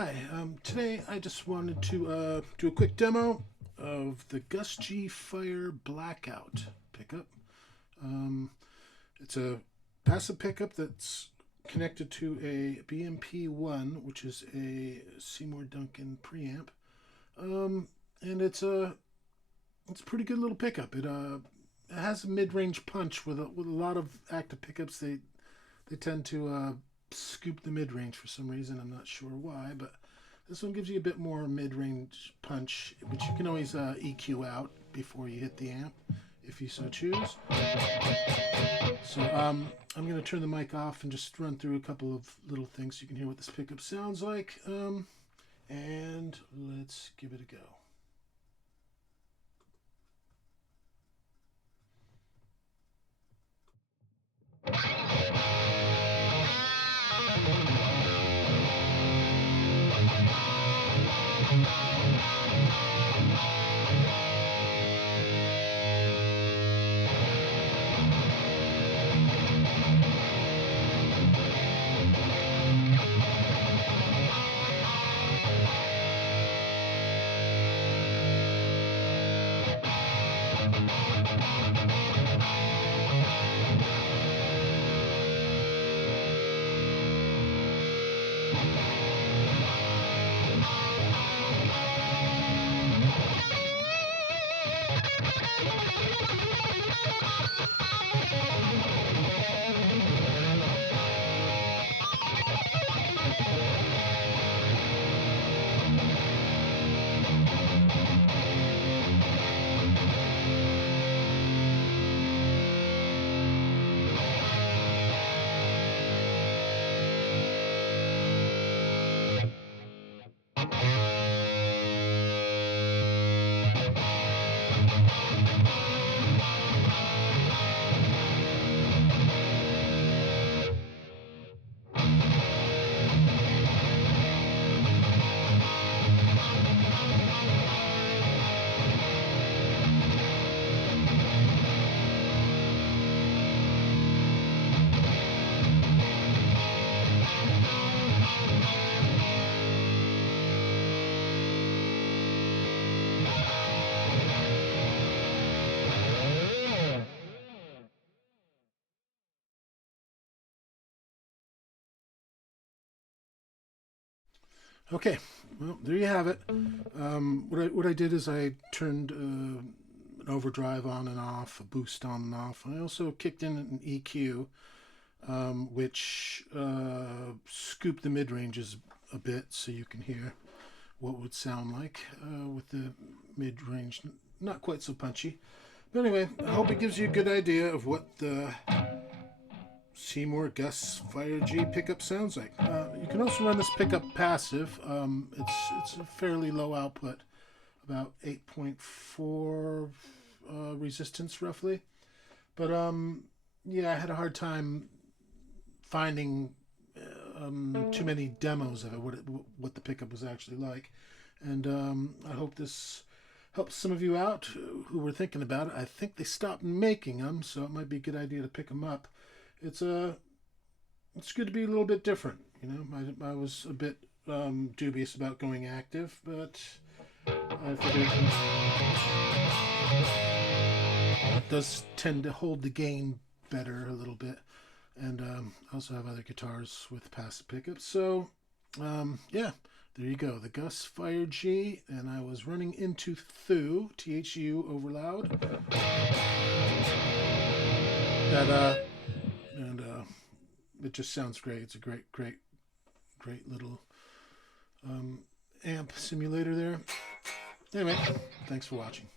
Hi, today I just wanted to do a quick demo of the Gus G Fire Blackout pickup. It's a passive pickup that's connected to a BMP1, which is a Seymour Duncan preamp, and it's a pretty good little pickup. It has a mid-range punch with a lot of active pickups. They tend to scoop the mid-range for some reason. I'm not sure why, but this one gives you a bit more mid-range punch, which you can always EQ out before you hit the amp if you so choose. So I'm going to turn the mic off and just run through a couple of little things so you can hear what this pickup sounds like, and let's give it a go. Okay, well, there you have it. What I did is I turned an overdrive on and off, a boost on and off. I also kicked in an EQ, which scooped the mid-ranges a bit so you can hear what would sound like with the mid-range, not quite so punchy. But anyway, I hope it gives you a good idea of what the Seymour Gus Fire G pickup sounds like. You can also run this pickup passive. It's a fairly low output, about 8.4 resistance roughly. But yeah, I had a hard time finding too many demos of it, what the pickup was actually like. And I hope this helps some of you out who were thinking about it. I think they stopped making them, so it might be a good idea to pick them up. It's good to be a little bit different. You know, I was a bit dubious about going active, but I figured it does tend to hold the gain better a little bit. And I also have other guitars with passive pickups. So yeah, there you go, the Gus Fire G, and I was running into THU over loud. That and it just sounds great. It's a great little amp simulator there. Anyway, thanks for watching.